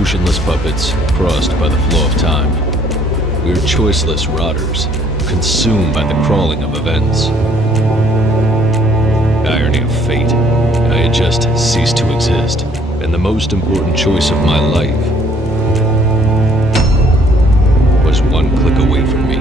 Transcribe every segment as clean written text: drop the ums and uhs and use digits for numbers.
motionless puppets crossed by the flow of time. We're choiceless rotters, consumed by the crawling of events. Irony of fate, I had just ceased to exist, and the most important choice of my life was one click away from me.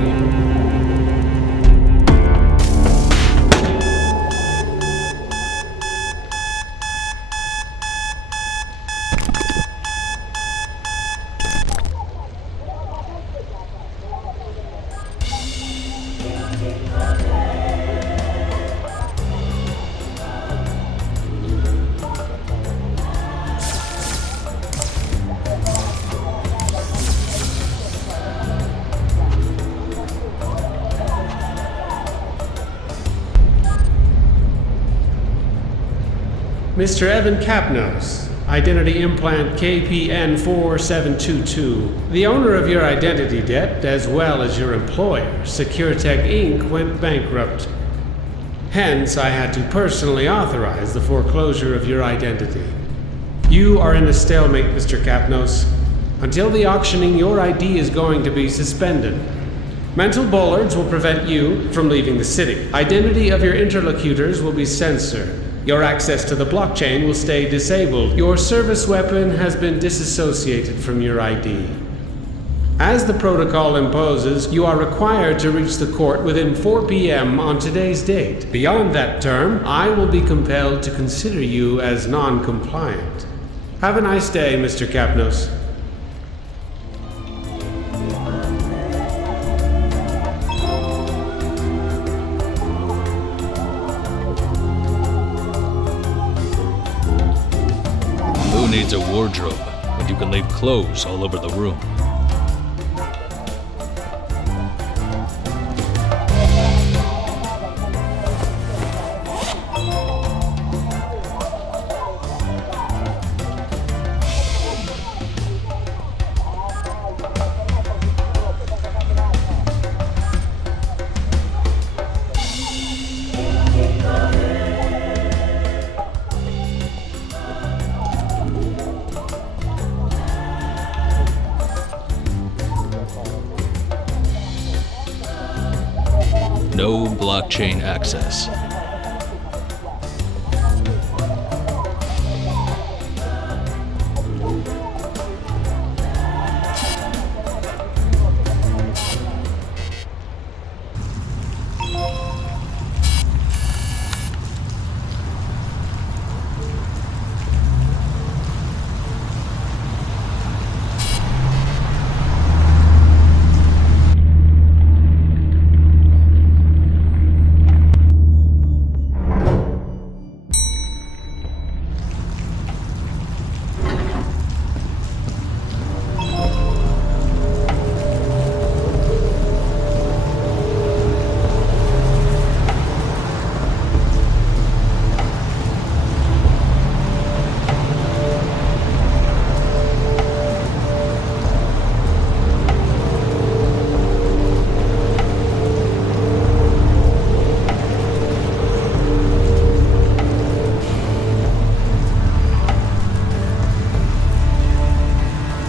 Mr. Evan Kapnos, Identity Implant KPN4722. The owner of your identity debt, as well as your employer, SecureTech Inc., went bankrupt. Hence, I had to personally authorize the foreclosure of your identity. You are in a stalemate, Mr. Kapnos. Until the auctioning, your ID is going to be suspended. Mental bollards will prevent you from leaving the city. Identity of your interlocutors will be censored. Your access to the blockchain will stay disabled. Your service weapon has been disassociated from your ID. As the protocol imposes, you are required to reach the court within 4 p.m. on today's date. Beyond that term, I will be compelled to consider you as non-compliant. Have a nice day, Mr. Kapnos. Who needs a wardrobe when you can leave clothes all over the room? No blockchain access.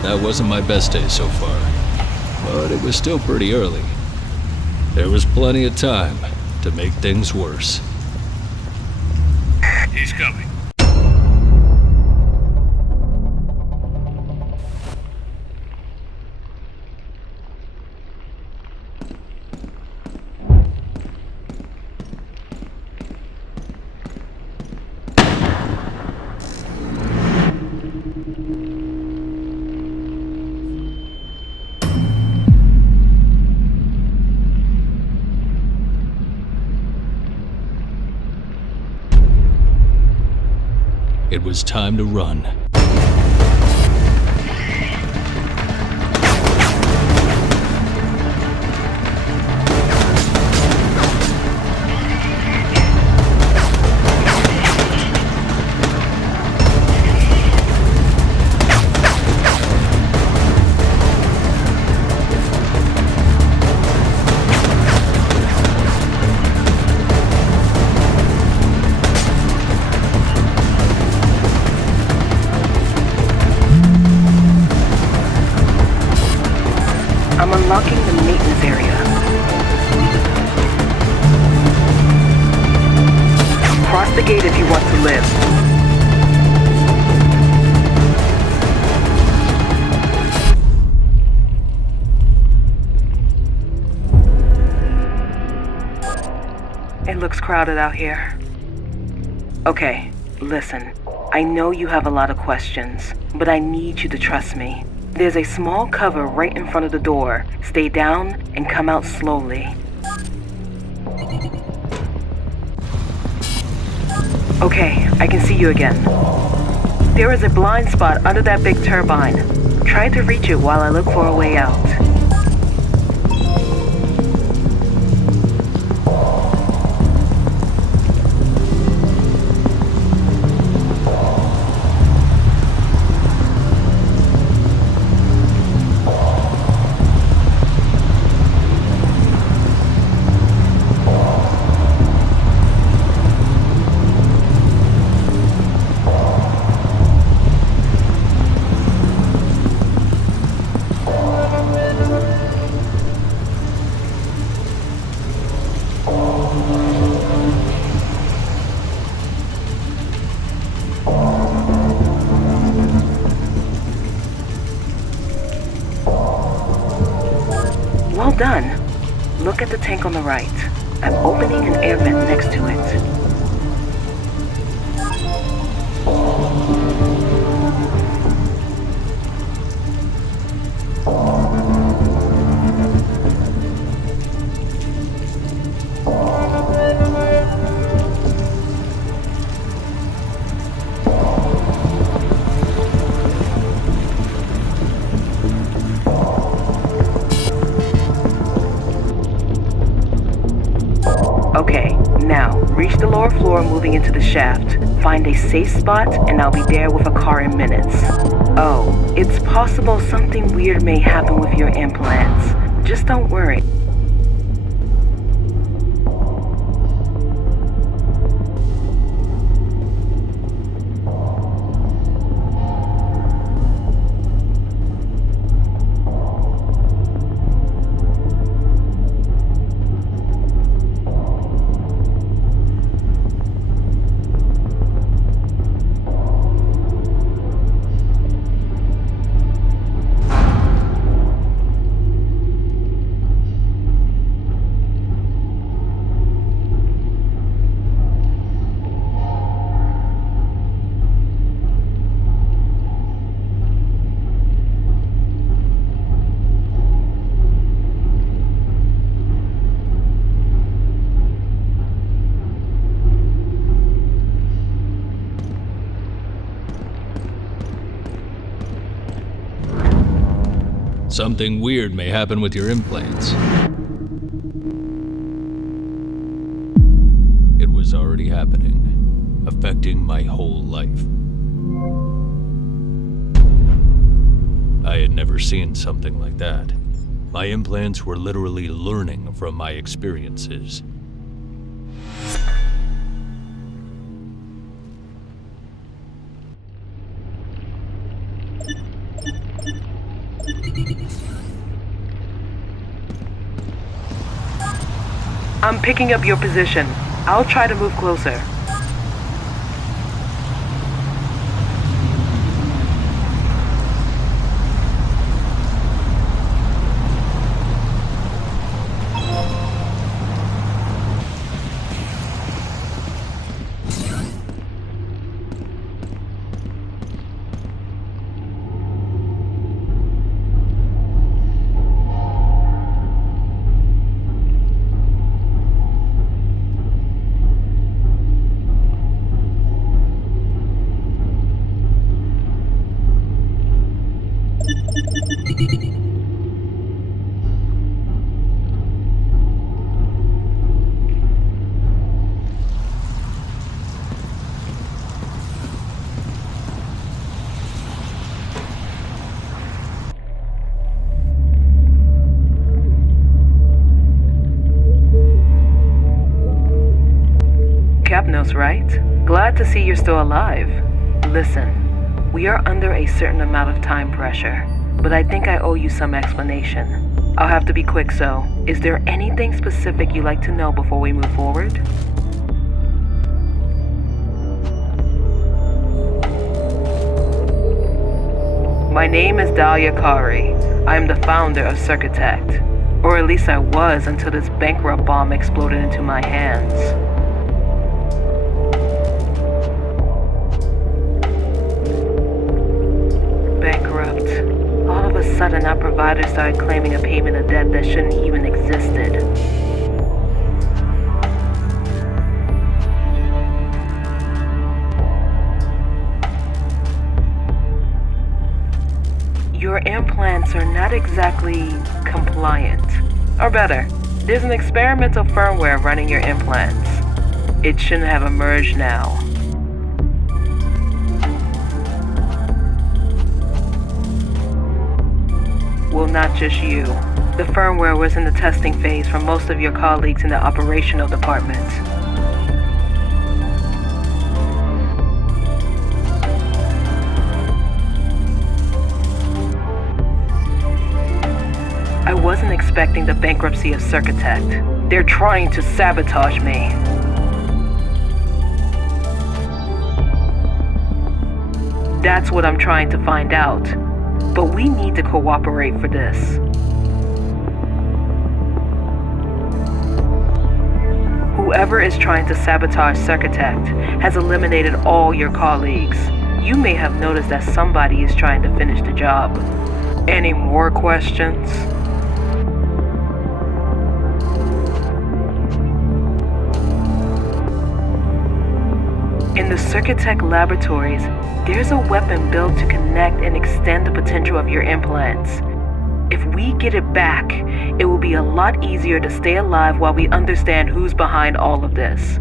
That wasn't my best day so far, but it was still pretty early. There was plenty of time to make things worse. He's coming. It was time to run. blocking the maintenance area. Cross the gate if you want to live. It looks crowded out here. Okay, listen. I know you have a lot of questions, but I need you to trust me. There's a small cover right in front of the door. Stay down and come out slowly. Okay, I can see you again. There is a blind spot under that big turbine. Try to reach it while I look for a way out. Well done. Look at the tank on the right. I'm opening an air vent next to it. Okay, now, reach the lower floor moving into the shaft. Find a safe spot and I'll be there with a car in minutes. Oh, it's possible something weird may happen with your implants. Just don't worry. Something weird may happen with your implants. It was already happening, affecting my whole life. I had never seen something like that. My implants were literally learning from my experiences. I'm picking up your position. I'll try to move closer. Kapnos, right? Glad to see you're still alive. Listen, we are under a certain amount of time pressure, but I think I owe you some explanation. I'll have to be quick, so is there anything specific you'd like to know before we move forward? My name is Dahlia Kari. I am the founder of Circuitect. Or at least I was until this bankrupt bomb exploded into my hands. Bankrupt. All of a sudden, our provider started claiming a payment of debt that shouldn't even existed. Your implants are not exactly compliant. Or better, there's an experimental firmware running your implants. It shouldn't have emerged now. Well, not just you. The firmware was in the testing phase for most of your colleagues in the operational department. I wasn't expecting the bankruptcy of Circuitect. They're trying to sabotage me. That's what I'm trying to find out. But we need to cooperate for this. Whoever is trying to sabotage Circuitect has eliminated all your colleagues. You may have noticed that somebody is trying to finish the job. Any more questions? In the Circuitect laboratories, there's a weapon built to connect and extend the potential of your implants. If we get it back, it will be a lot easier to stay alive while we understand who's behind all of this.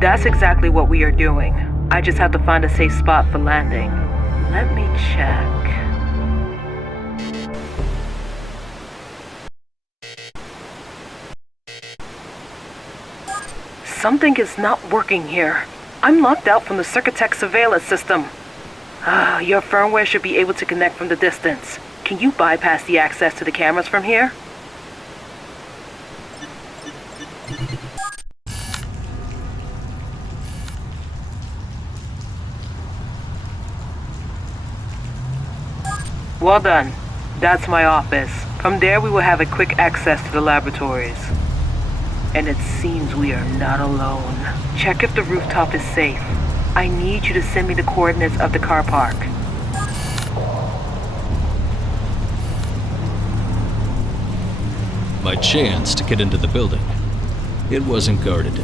That's exactly what we are doing. I just have to find a safe spot for landing. Let me check. Something is not working here. I'm locked out from the Circuitect surveillance system. Your firmware should be able to connect from the distance. Can you bypass the access to the cameras from here? Well done. That's my office. From there we will have a quick access to the laboratories. And it seems we are not alone. Check if the rooftop is safe. I need you to send me the coordinates of the car park. My chance to get into the building. It wasn't guarded.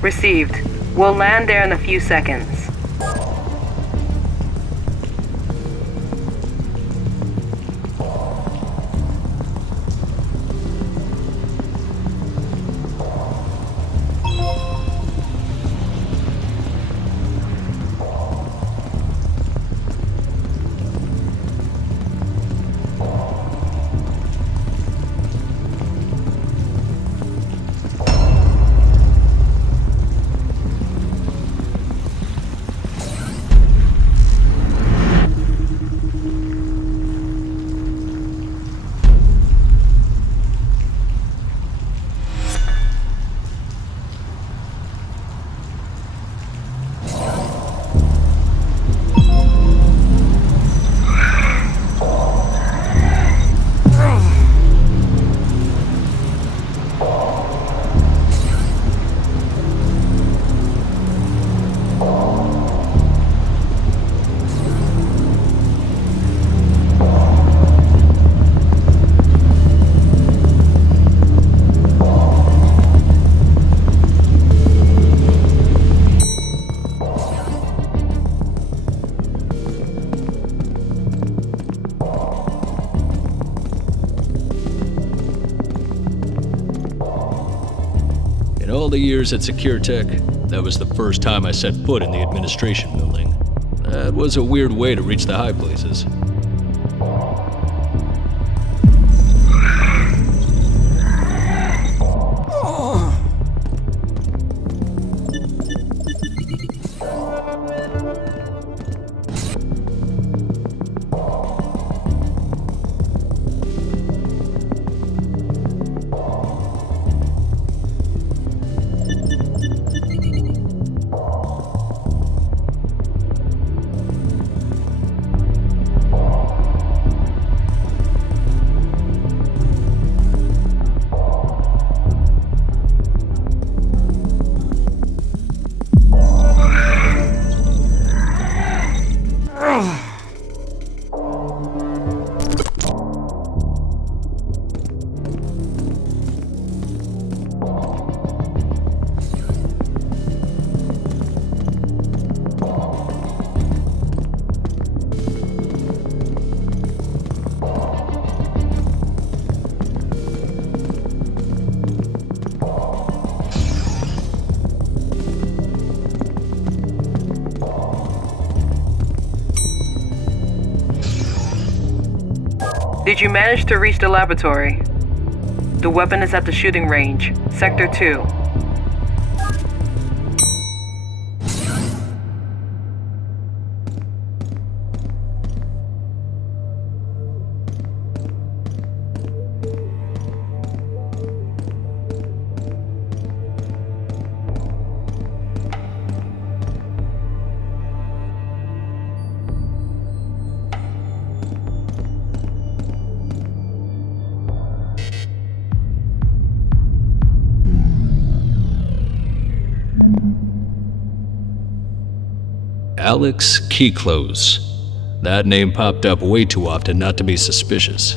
Received. We'll land there in a few seconds. In all the years at SecureTech, that was the first time I set foot in the administration building. That was a weird way to reach the high places. Did you manage to reach the laboratory? The weapon is at the shooting range, Sector 2. Alex Keyclose. That name popped up way too often not to be suspicious.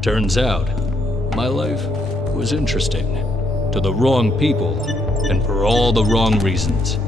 Turns out, my life was interesting. To the wrong people, and for all the wrong reasons.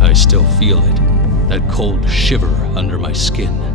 I still feel it, that cold shiver under my skin.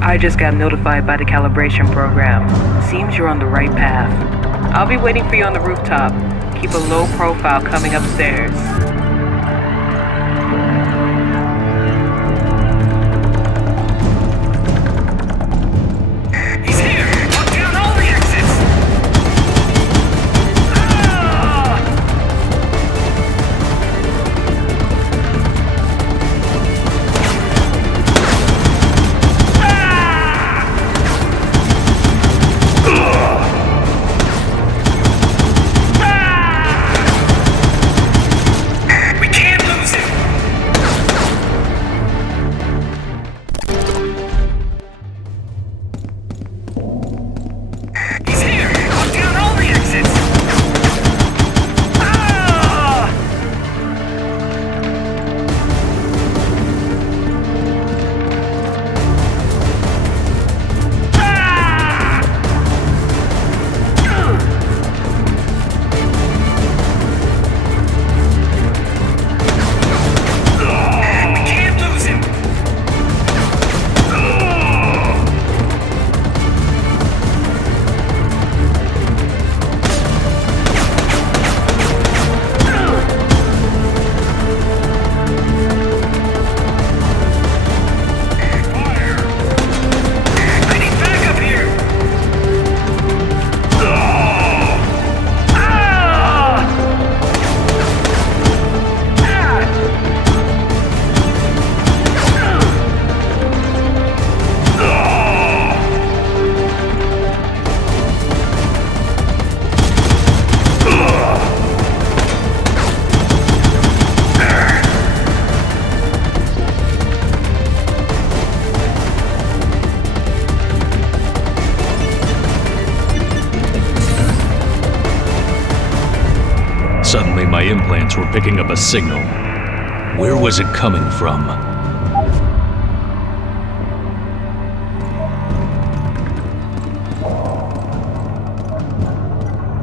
I just got notified by the calibration program. Seems you're on the right path. I'll be waiting for you on the rooftop. Keep a low profile coming upstairs. He's here! Lock down all the exits! Suddenly, my implants were picking up a signal. Where was it coming from?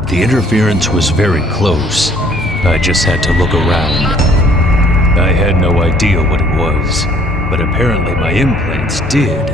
The interference was very close. I just had to look around. I had no idea what it was, but apparently my implants did.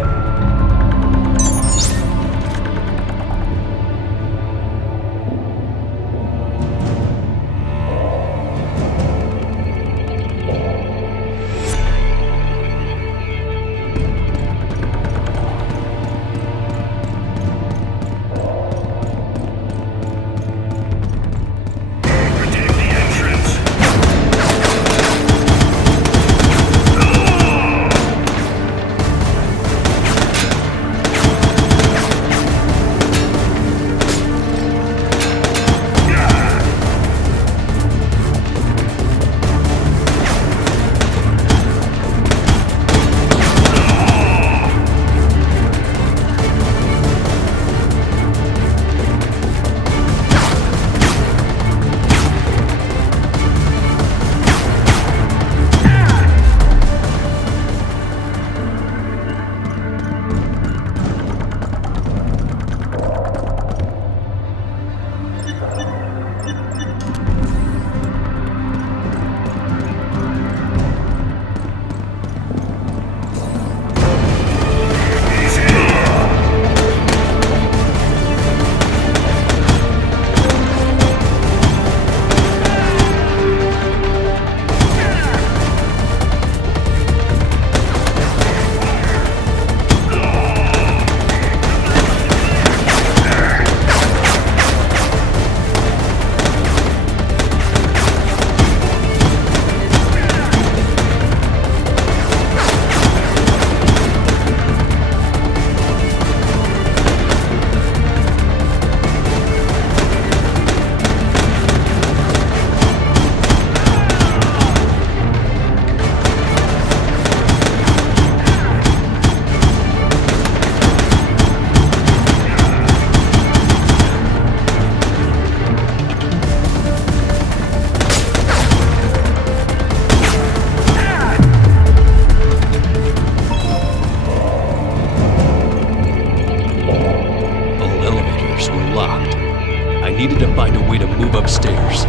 needed to find a way to move upstairs.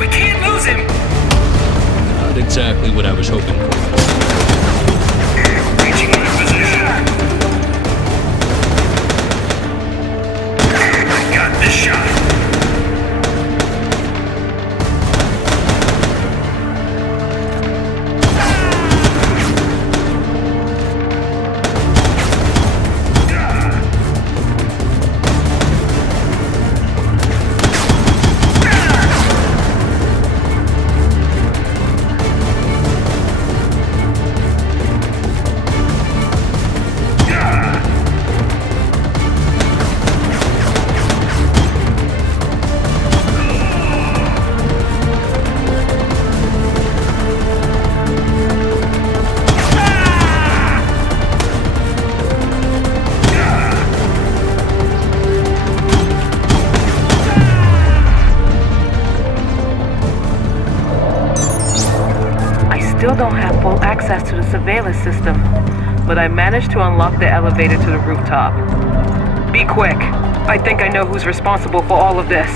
We can't lose him! Not exactly what I was hoping for. Reaching my position. I got this shot. Still don't have full access to the surveillance system, but I managed to unlock the elevator to the rooftop. Be quick. I think I know who's responsible for all of this.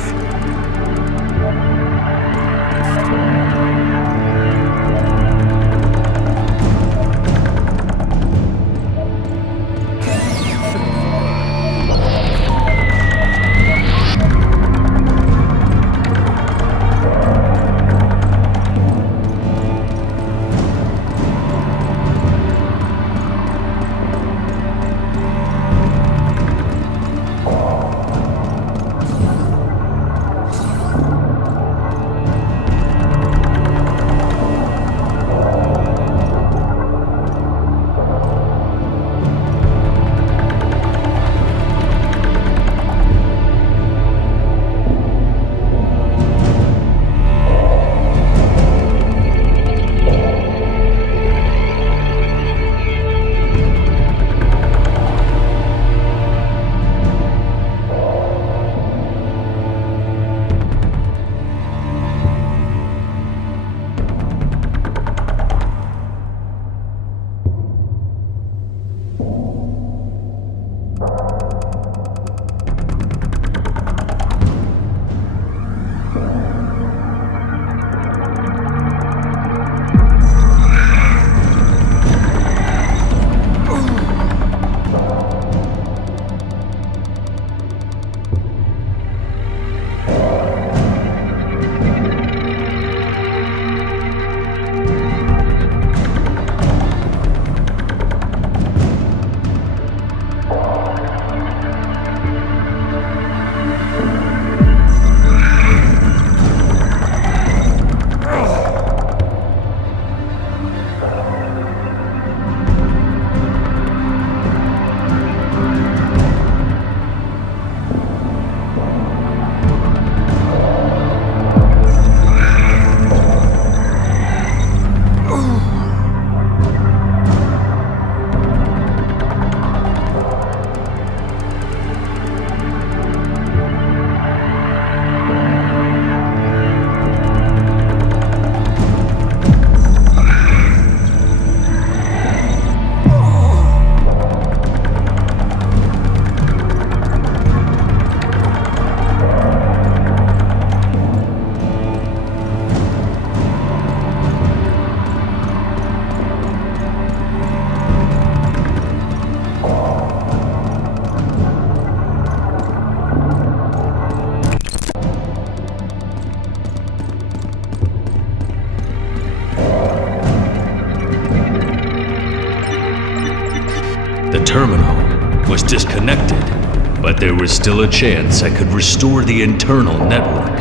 disconnected, but there was still a chance I could restore the internal network.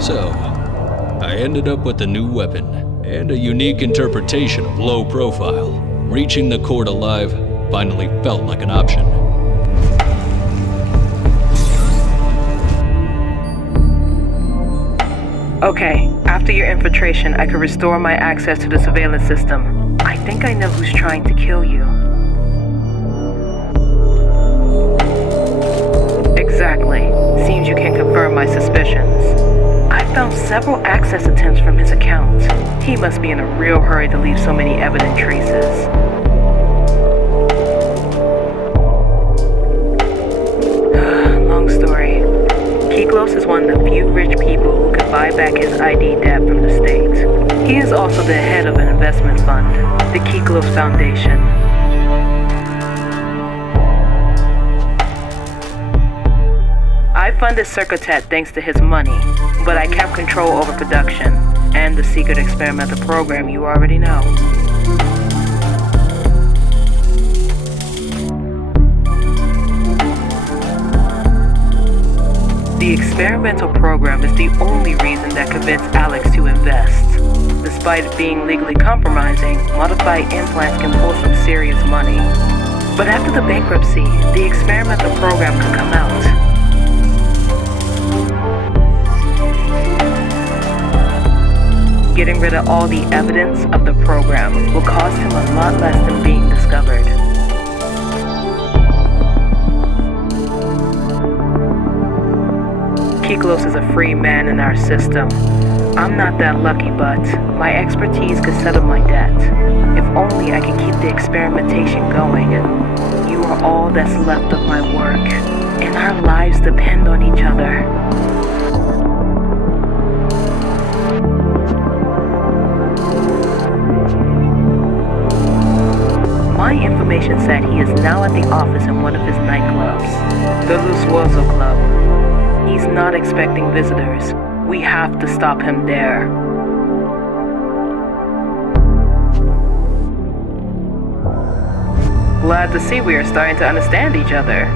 So, I ended up with a new weapon and a unique interpretation of low profile. Reaching the court alive finally felt like an option. Okay, after your infiltration, I could restore my access to the surveillance system. I think I know who's trying to kill you. Exactly. Seems you can confirm my suspicions. I found several access attempts from his account. He must be in a real hurry to leave so many evident traces. Long story. Kapnos is one of the few rich people who could buy back his ID debt from the state. He is also the head of an investment fund, the Kapnos Foundation. I funded Circuitet thanks to his money, but I kept control over production and the secret experimental program you already know. The experimental program is the only reason that convinced Alex to invest. Despite it being legally compromising, modified implants can pull some serious money. But after the bankruptcy, the experimental program could come out. Getting rid of all the evidence of the program will cost him a lot less than being discovered. Kapnos is a free man in our system. I'm not that lucky, but my expertise could settle my debt. If only I could keep the experimentation going. You are all that's left of my work, and our lives depend on each other. My information said he is now at the office in one of his nightclubs, the Lusuoso Club. He's not expecting visitors. We have to stop him there. Glad to see we are starting to understand each other.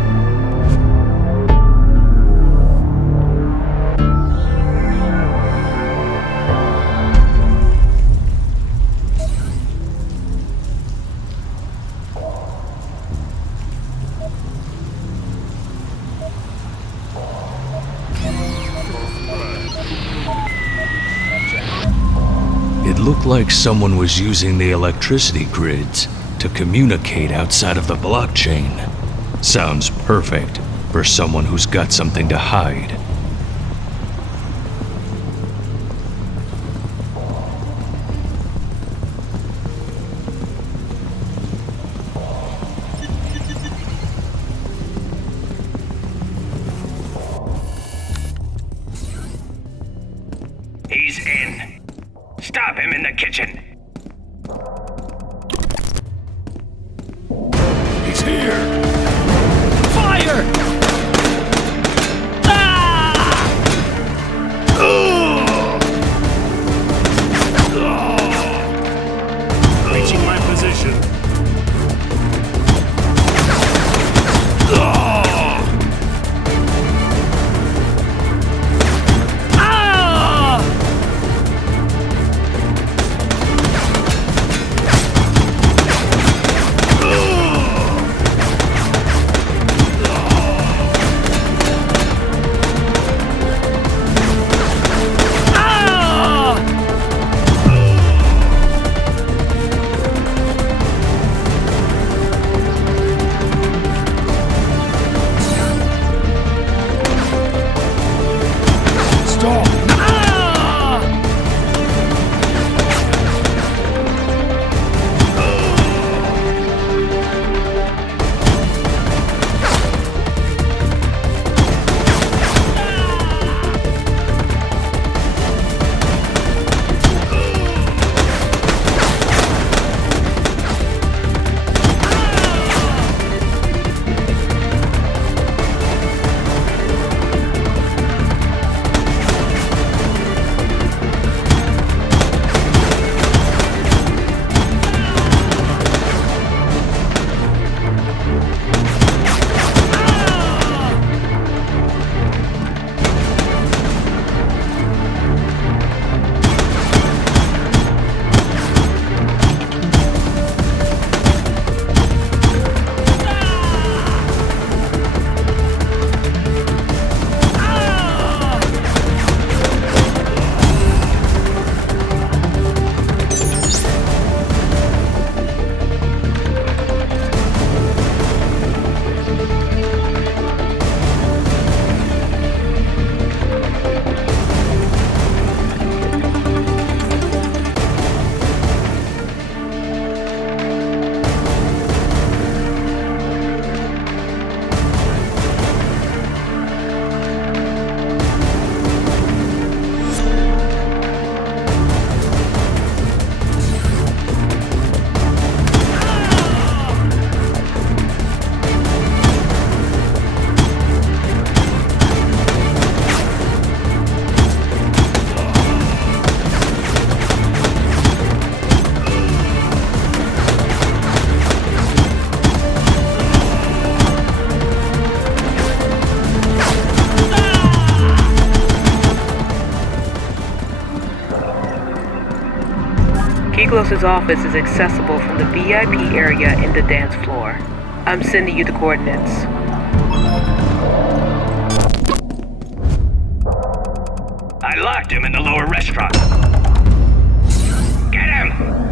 It looked like someone was using the electricity grids to communicate outside of the blockchain. Sounds perfect for someone who's got something to hide. He's in. Stop him in the kitchen. He's here! Fire! Ah! Reaching my position. Ah! Kapnos' office is accessible from the VIP area in the dance floor. I'm sending you the coordinates. I locked him in the lower restaurant. Get him!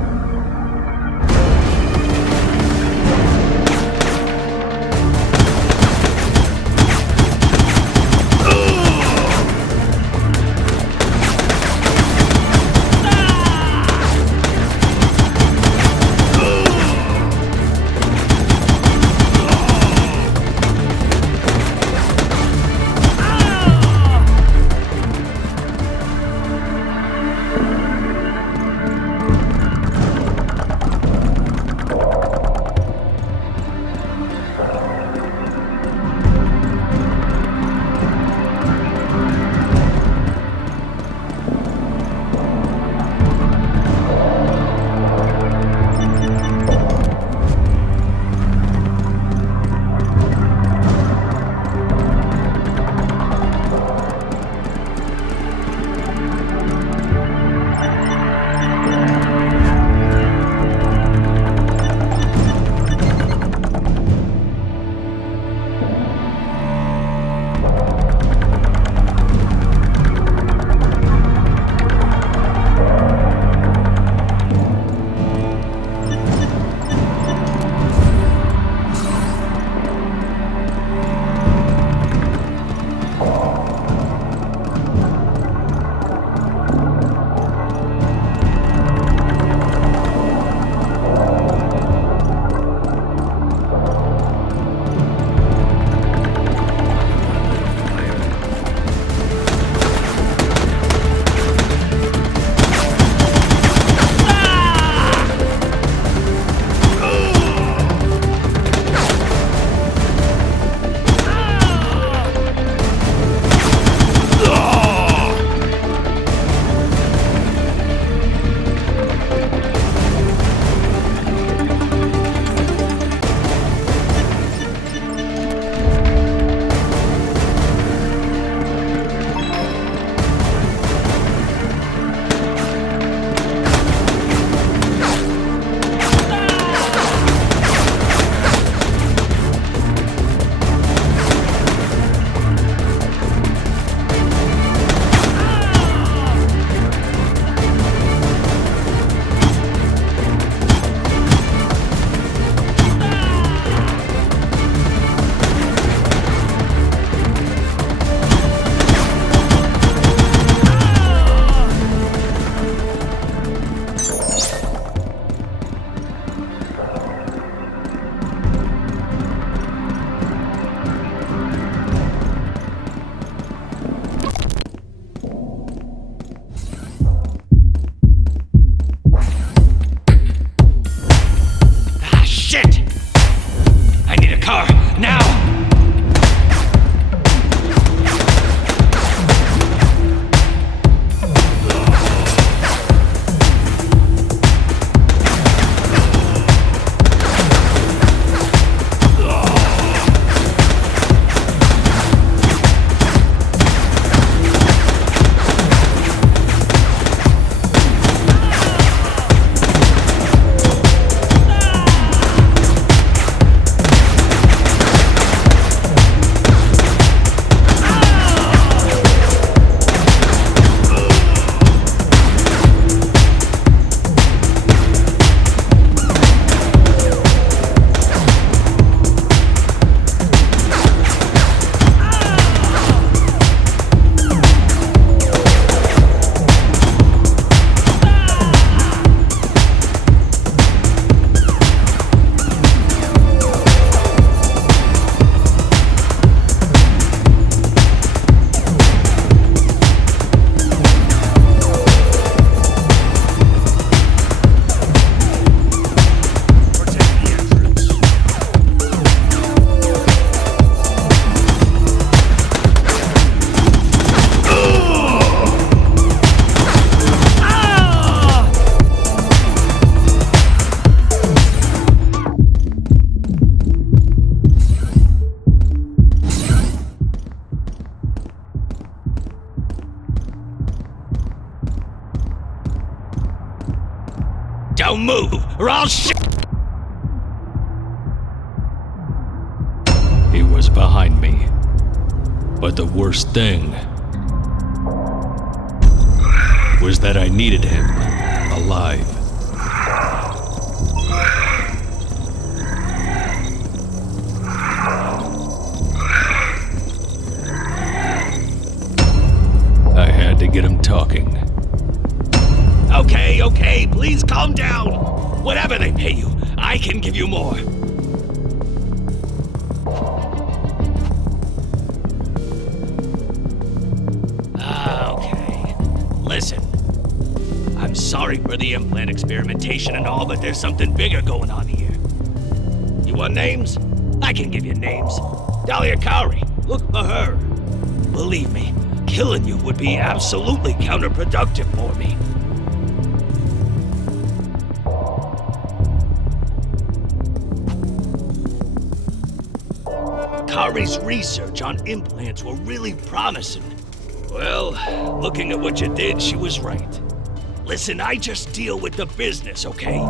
or I'll shit. He was behind me. But the worst thing was that I needed him alive. I had to get him talking. Okay, please calm down. Whatever they pay you, I can give you more. Okay, listen. I'm sorry for the implant experimentation and all, but there's something bigger going on here. You want names? I can give you names. Dahlia Cowrie, look for her. Believe me, killing you would be absolutely counterproductive for me. Kari's research on implants were really promising. Well, looking at what you did, she was right. Listen, I just deal with the business, okay?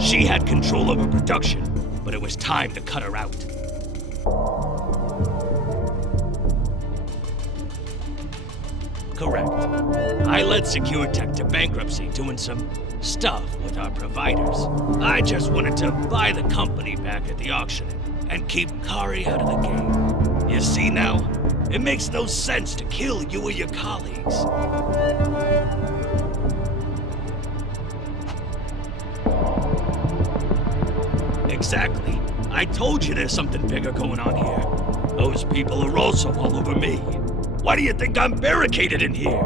She had control over production, but it was time to cut her out. Correct. I led SecureTech to bankruptcy doing some stuff with our providers. I just wanted to buy the company back at the auction and keep Kari out of the game. You see now? It makes no sense to kill you or your colleagues. Exactly. I told you there's something bigger going on here. Those people are also all over me. Why do you think I'm barricaded in here?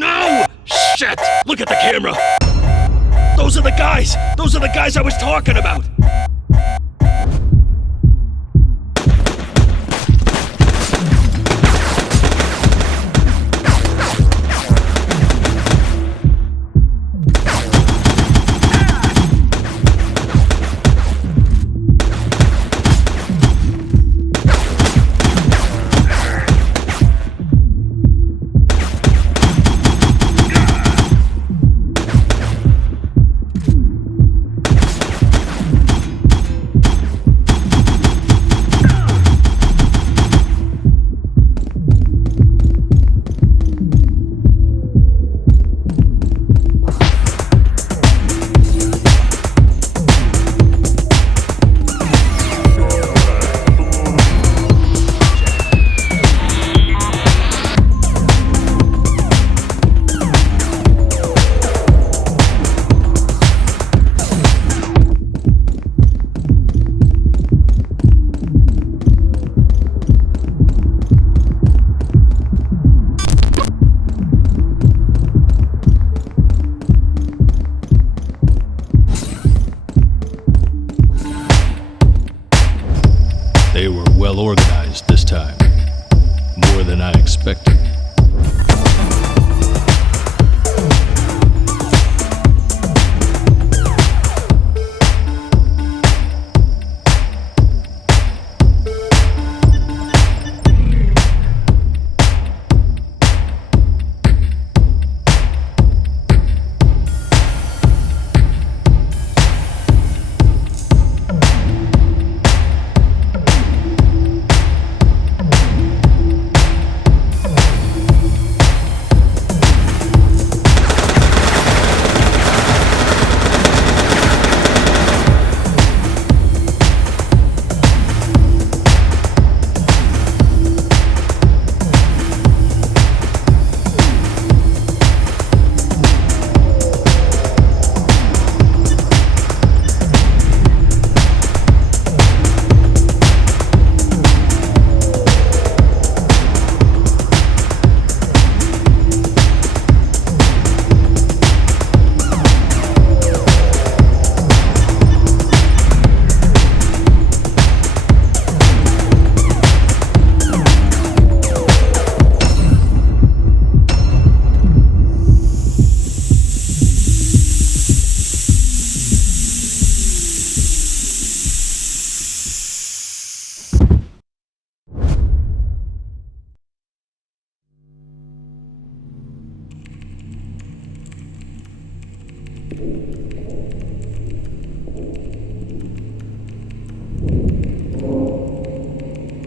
No! Shit! Look at the camera! Those are the guys! Those are the guys I was talking about!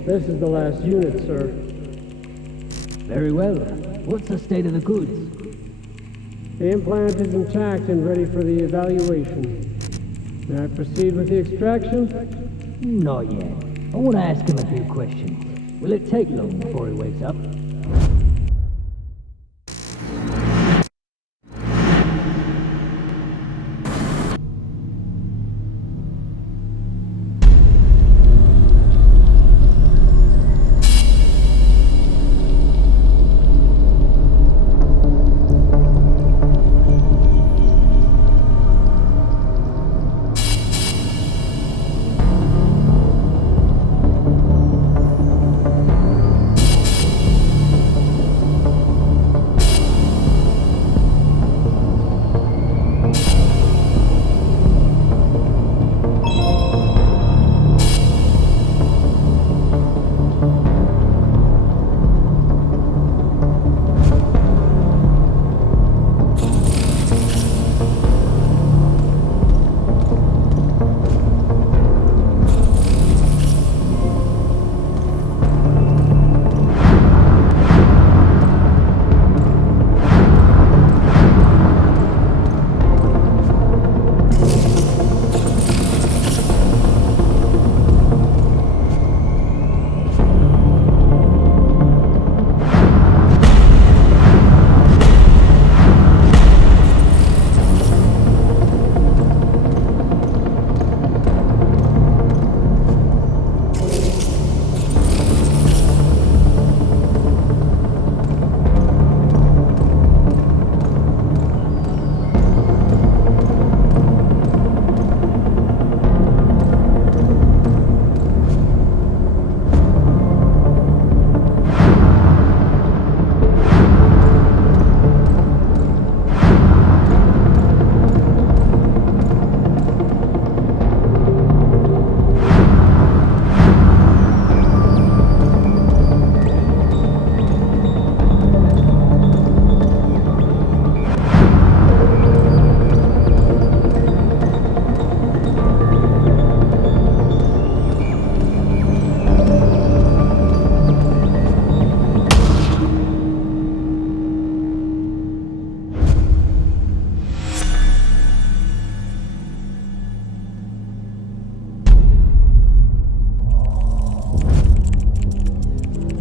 This is the last unit, sir. Very well. What's the state of the goods? The implant is intact and ready for the evaluation. May I proceed with the extraction? Not yet. I want to ask him a few questions. Will it take long before he wakes up?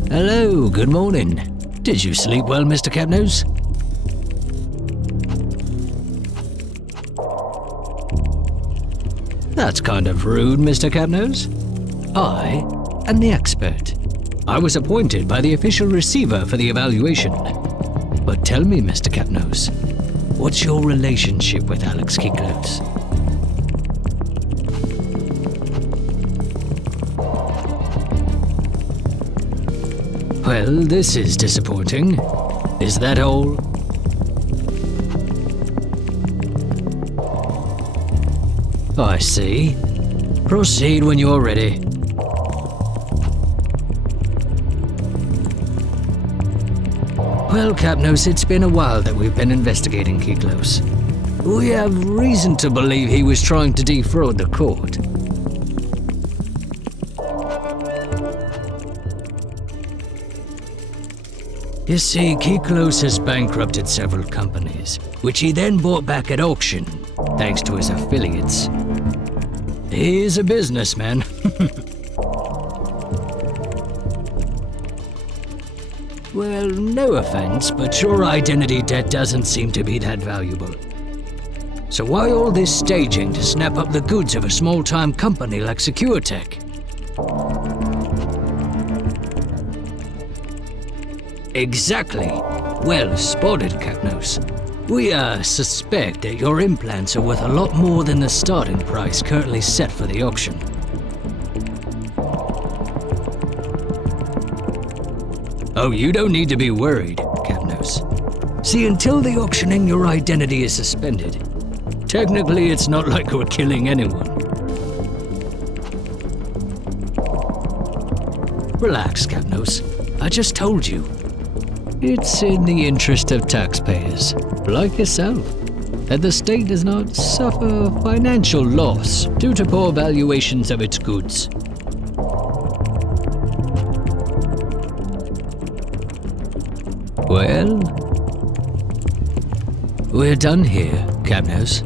Hello, good morning. Did you sleep well, Mr. Kapnos? That's kind of rude, Mr. Kapnos. I am the expert. I was appointed by the official receiver for the evaluation. But tell me, Mr. Kapnos, what's your relationship with Alex Kiklos? Well, this is disappointing. Is that all? I see. Proceed when you're ready. Well, Kapnos, it's been a while that we've been investigating Kiklos. We have reason to believe he was trying to defraud the court. You see, Kiklos has bankrupted several companies, which he then bought back at auction, thanks to his affiliates. He's a businessman. Well, no offense, but your identity debt doesn't seem to be that valuable. So why all this staging to snap up the goods of a small-time company like SecureTech? Exactly. Well spotted, Kapnos. We suspect that your implants are worth a lot more than the starting price currently set for the auction. Oh, you don't need to be worried, Kapnos. See, until the auctioning, your identity is suspended. Technically, it's not like we're killing anyone. Relax, Kapnos. I just told you. It's in the interest of taxpayers, like yourself. that the state does not suffer financial loss due to poor valuations of its goods. Well, we're done here, Kapnos.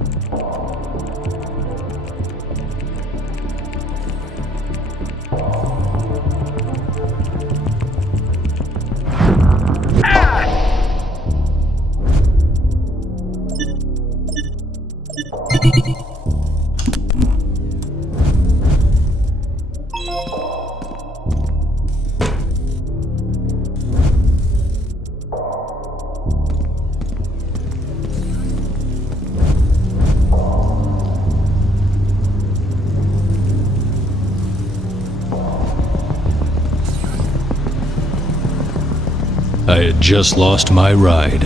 I had just lost my ride.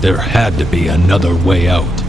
There had to be another way out.